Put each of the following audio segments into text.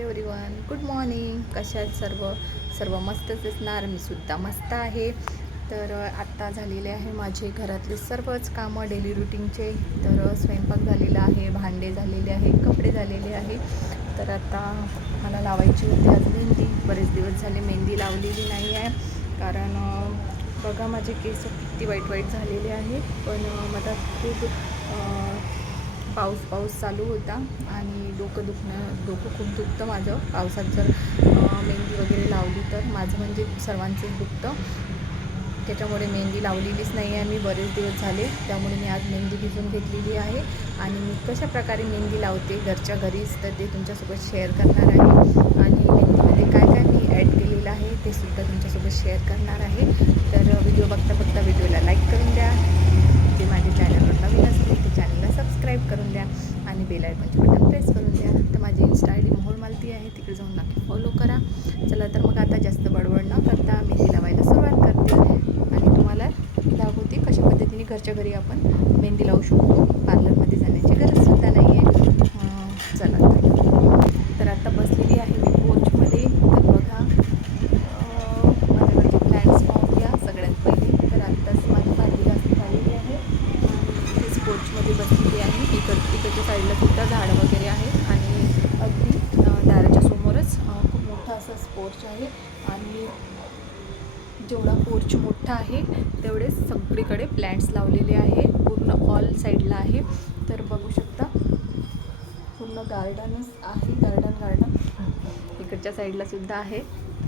Hello everyone good morning. कशा आहेत सर्व? सर्व मस्तच असणार मी सुद्धा मस्त आहे. तर आत्ता झालेले आहे माझे घरातले सर्वच कामं डेली रुटीनचे तर स्वयंपाक झालेला आहे भांडे झालेले आहे कपडे झालेले आहे. तर आता मला लावायची होती आज मेहंदी. बरेच दिवस झाले मेहंदी लावलेली नाही आहे. कारण बघा माझे केस किती वाईट वाईट झालेले आहे. पण मला खूप पाऊस पाऊस चालू होता आणि डोकं दुखणं डोकं खूप दुखतं माझं. पावसात जर मेहंदी वगैरे लावली तर माझं म्हणजे सर्वांचंच दुखतं. त्याच्यामुळे मेहंदी लावलेलीच नाही आहे मी. बरेच दिवस झाले त्यामुळे मी आज मेहंदी भिजून घेतलेली आहे आणि मी कशा प्रकारे मेहंदी लावते घरच्या घरीच तर ते तुमच्यासोबत शेअर करणार आहे. आणि मेहंदीमध्ये काय काय मी ॲड केलेलं आहे ते सुद्धा तुमच्यासोबत शेअर करणार आहे. तर व्हिडिओ बघता बघता व्हिडिओला लाईक करून द्या जे माझ्या चॅनलवर नवीन असतील ते चॅनलला सबस्क्राईब करून द्या आणि बेल बटन प्रेस करून द्या. तर माझी Insta I D Mohol Malati आहे. तिकडे जाऊन नक्की फॉलो करा. चला तर मग आता जास्त बडबड न करता मेथी लावायला सुरुवात करते. आणि तुम्हाला दाखवते कशा पद्धतीने घरच्या घरी आपण मेहंदी लावू शकतो पार्लरमध्ये जाण्याची गरजसुद्धा नाही आहे अं, चला तर. तर आता बसलेली आहे मी पोचमध्ये तर बघा अं, माझ्याकडचे प्लॅन्स पाहून घ्या सगळ्यात पहिले तर आत्ताच माझी भाजी जास्त झालेली आहे आणि तेच पोचमध्ये बसलेली आहे इकड इकडच्या साईडला सुद्धा झाडं वगैरे आहेत आणि अगदी अं, दाराच्या समोरच अं, खूप मोठा असा पोर्च आहे आणि जेवढा पोर्च मोठा आहे तेवढेच सगळीकडे प्लॅन्ट्स लावलेले आहे पूर्ण ऑल साईडला आहे तर बघू शकता पूर्ण गार्डनच आहे गार्डन गार्डन मागच्या साईडला सुद्धा आहे.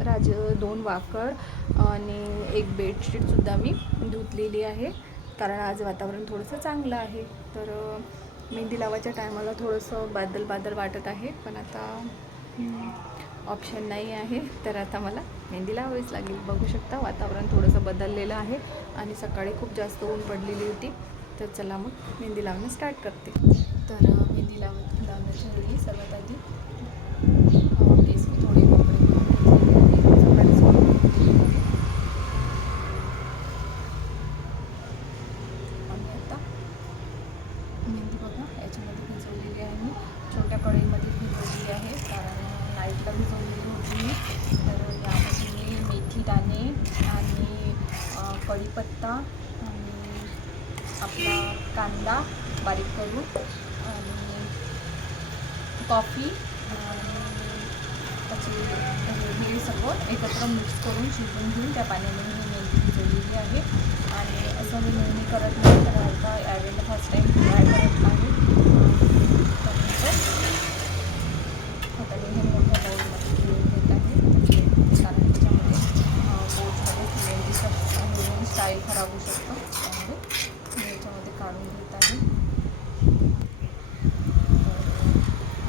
तर आज दोन वाकड आणि एक बेडशीटसुद्धा मी धुतलेली आहे. कारण आज वातावरण थोडंसं चांगलं आहे. तर मेहंदी लावायच्या टायमाला थोडंसं बादल बादल वाटत आहे. पण आता ऑप्शन नाही आहे. तर आता मला मेहंदी लावावीच लागेल. बघू शकता वातावरण थोडंसं बदललेलं आहे आणि सकाळी खूप जास्त ऊन पडलेली होती. तर चला मग मेहंदी लावणं स्टार्ट करते. तर मेहंदी लाव लावण्याच्या वेळी सर्वात आधी अ, केस मी थोडे मोकळे करून घेतलेले आहे. सकाळीच करून घेतलेले होते. आणि आता मेहंदी बघा याच्यामध्ये भिजवलेली आहे मी छोट्या कढईमध्ये भिजवलेली आहे कारण नाईटला भिजवलेली होती मी तर यामध्ये मी मेथी दाणे आणि अ, कढीपत्ता आणि आपला कांदा बारीक करून आणि कॉफी आणि त्याची हे सगळं एकत्र मिक्स करून शिजवून घेऊन त्या पाण्याने मी मेहंदी भिजवलेली आहे. आणि असं मी नेहमी करत नाही तर आता यावेळेला फर्स्ट टाईम ट्राय करत आहे. आता मी हे मोठ्या बाउलमध्ये घेऊन घेत आहे. कारण त्याच्यामध्ये मेहंदी स्टाईल खराब होऊ शकतो. त्यामुळे मी याच्यामध्ये काढून घेत आहे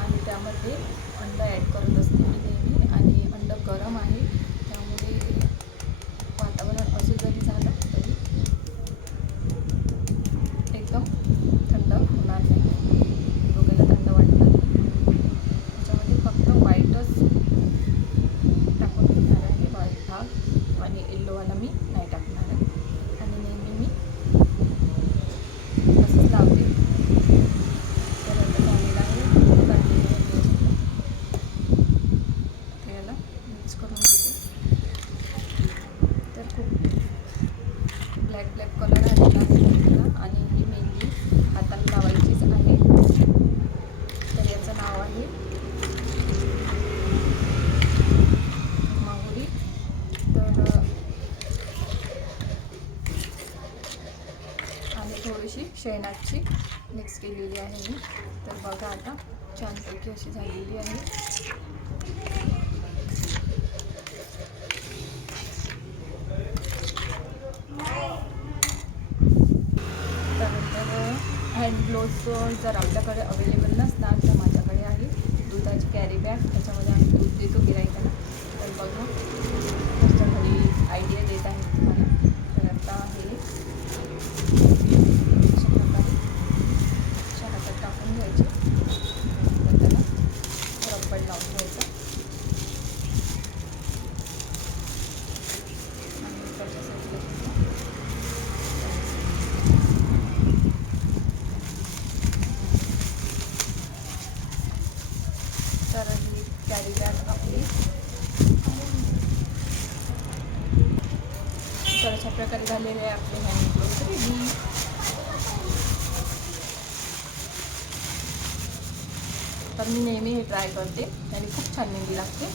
आणि त्यामध्ये अंड ॲड करत असते मी नेहमी आणि अंड गरम आहे त्यामुळे वातावरण असं जरी झालं तरी एकदम थंड होणार नाही डोक्याला थंड वाटणार नाही त्याच्यामध्ये फक्त व्हाईटच टाकून घेणार आहे व्हाईट भाग आणि येल्लोवाला मी नाही टाकणार आहे आणि नेहमी मी असंच लावते तर आता झालेलं आहे काढलेलं आहे तर याला मिक्स करून घेते तर खूप ब्लॅक ब्लॅक कलर आलेला आहे मेहंदीला आणि ही मेहंदी हाताला लावायचीच आहे तर याचं नाव आहे माहुरी तर आणि थोडीशी शेणाची मिक्स केलेली आहे मी. तर बघा आता छानपैकी अशी झालेली आहे. त्यानंतर हँड ग्लोव्ज जर आपल्याकडे अवेलेबल तर ही कॅरी बॅग तर मी नेहमी हे ट्राय करते आणि खूप छान मेहंदी लागते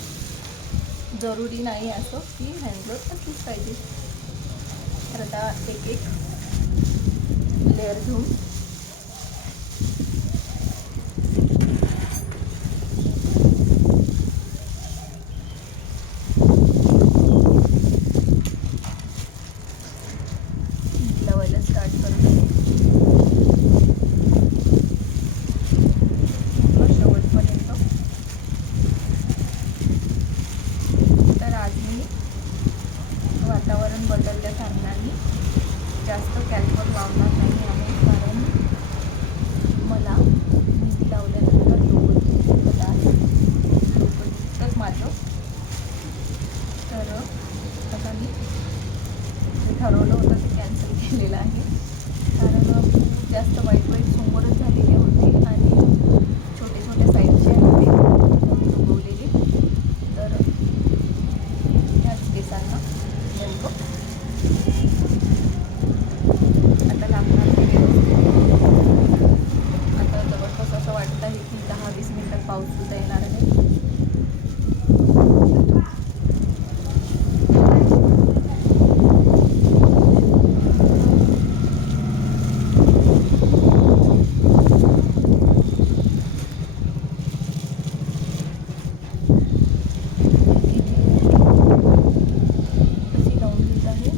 जरुरी नाही असं की हँड ग्लोव्स असलीच पाहिजे तर आता एक एक लेअर घेऊन जास्त कॅल्पर लावणार नाही आहे कारण मला मेहंदी लावल्यानंतर डोकं दुखत आहे डोकं दुखतंच माझं तर आता मी जे ठरवलं होतं ते कॅन्सल केलेलं आहे कारण खूप जास्त वाईट वाईट समोरच झालेले होते आणि छोटे छोटे साईडचे होते उगवलेले तर त्याच केसांना नेमकं आता लागणार ते व्यवस्थित आता जवळपास असं वाटत आहे की दहा वीस मिनिटात पाऊस सुद्धा येणार आहे कशी लावून घेत आहे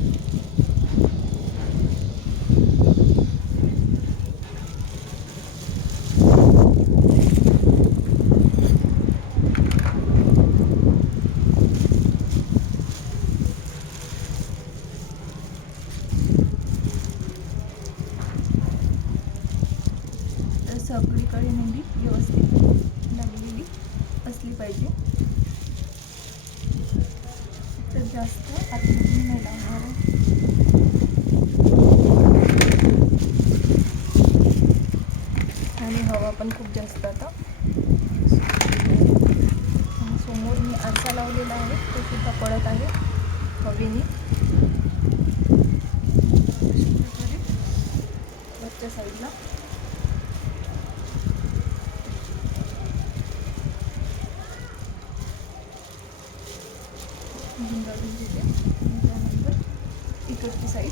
तर सगळीकडे मेहंदी व्यवस्थित लागलेली असली पाहिजे तर जास्त आतमध्ये नाही लावणार आहे आणि हवा पण खूप जास्त आता. समोर मी आरसा लावलेला आहे तो सुद्धा पडत आहे हवेने. वरच्या साईडला गुंडाळून घेते त्यानंतर इकडची साईड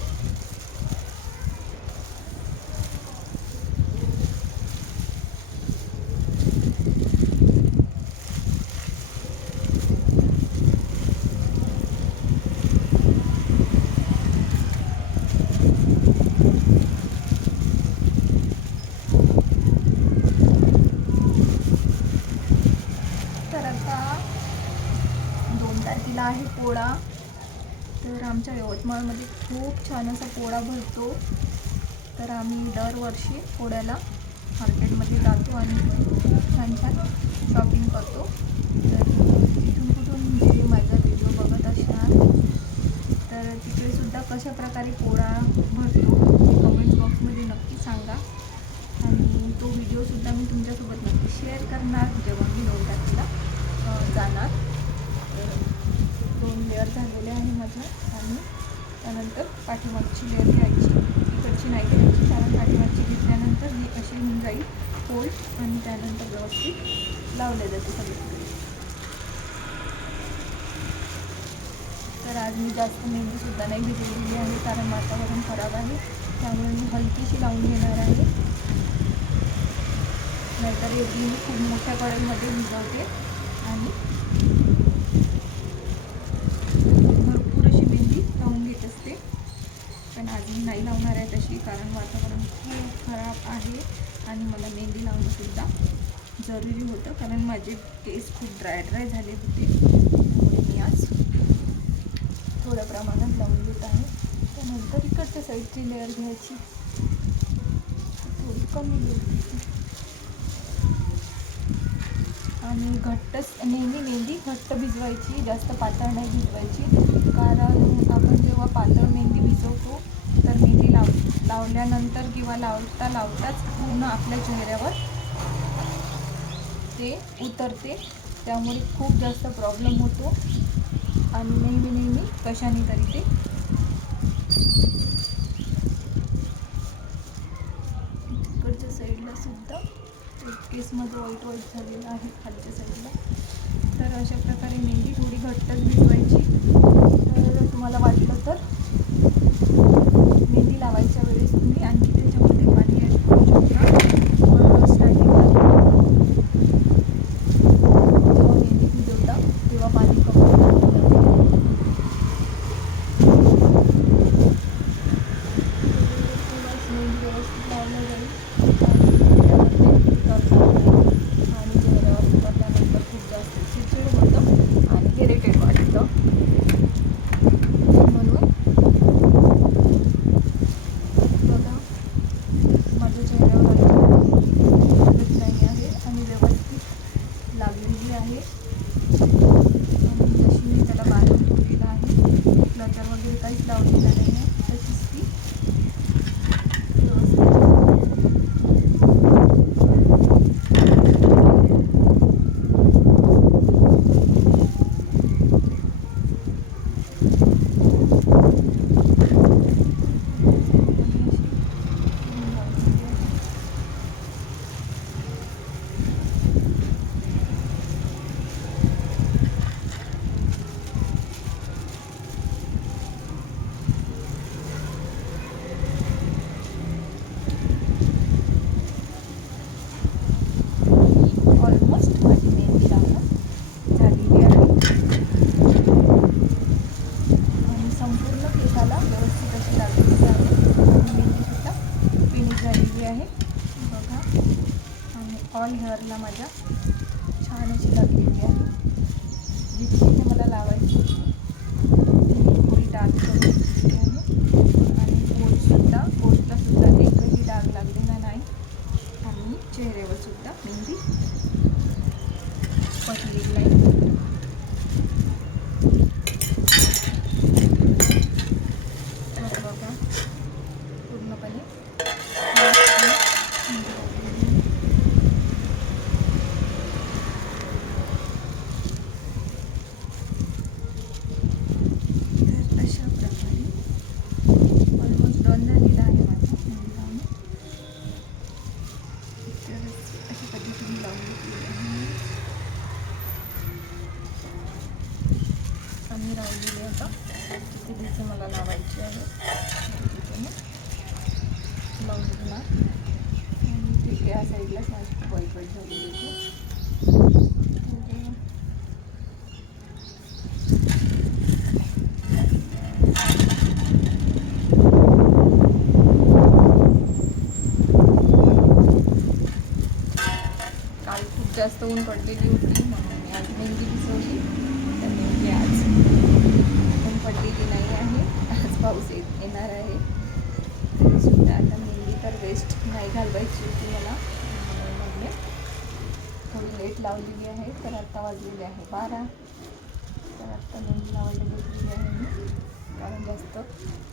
तर आता दोन तारखेला आहे पोळा तर आमच्या यवतमाळमध्ये खूप छान असा पोळा भरतो. तर आम्ही दरवर्षी पोळ्याला मार्केटमध्ये जातो आणि खूप छान छान शॉपिंग करतो. तर तिथून कुठून जे माझा व्हिडिओ बघत असणार. तर तिकडेसुद्धा कशाप्रकारे कशा प्रकारे पोळा भरतो कमेंट बॉक्समध्ये नक्की सांगा. आणि तो व्हिडिओसुद्धा मी तुमच्यासोबत नक्की शेअर करणार जेव्हा मी दोन जाणार. दोन लेअर झालेले आहे माझ्या आणि त्यानंतर पाठीमागची लेअर घ्यायची इकडची नाही घ्यायची कारण पाठीमागची घेतल्यानंतर ही अशी होऊन जाईल फोल्ड आणि त्यानंतर व्यवस्थित लावले जाते सगळीकडे तर आज मी जास्त मेहंदीसुद्धा नाही घेतलेली आहे कारण वातावरण खराब आहे त्यामुळे मी हलकीशी लावून घेणार आहे. नाहीतर एवढी मी खूप मोठ्या कढईमध्ये भिजवते आणि भरपूर अशी मेहंदी लावून घेत असते पण आज मी नाही लावणार आहे तशी कारण वातावरण खूप खराब आहे आणि मला मेहंदी लावणंसुद्धा जरुरी होतं कारण माझे केस खूप ड्राय ड्राय झाले होते. त्यामुळे मी आज थोड्या प्रमाणात लावून घेत आहे. त्यानंतर इकडच्या साईडची लेअर घ्यायची. थोडी कमी आणि घट्टच नेहमी मेहंदी घट्ट भिजवायची जास्त पातळ नाही भिजवायची कारण आपण जेव्हा पातळ मेहंदी भिजवतो मी ती लाव लावल्यानंतर किंवा लावता लावताच पूर्ण आपल्या चेहऱ्यावर ते उतरते. त्यामुळे खूप जास्त प्रॉब्लेम होतो. आणि नेहमी नेहमी कशाने तरी ते इकडच्या साईडला सुद्धा केसमध्ये वाईट वाईट झालेलं आहे खालच्या साईडला तर अशा प्रकारे मेहंदी थोडी घट्टच भिजवायची. пошли. लावून होता मला लावायची आहे लावून घेणार आणि या साईडलाच माझी खूप झालेली होती जास्त ऊन पडलेली होती लावलेली आहे. तर आत्ता वाजलेली आहे बारा. तर आत्ता मेहंदी लावायला घेतलेली आहे मी. कारण जास्त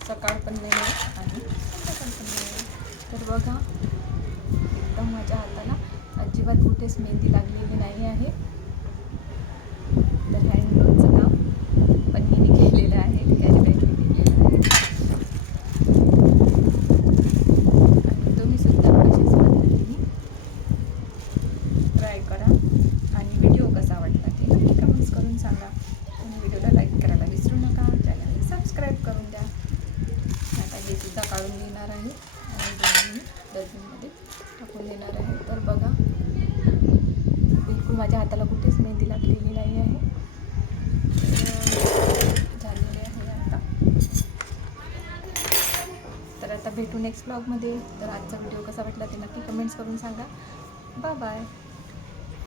सकाळ पण नाही आहे आणि सकाळ पण नाही आहे. तर बघा एकदम माझ्या हाताला अजिबात कुठेच मेहंदी लागलेली नाही आहे. ब्लॉगमध्ये. तर आजचा व्हिडिओ कसा वाटला ते नक्की कमेंट्स करून सांगा. Bye bye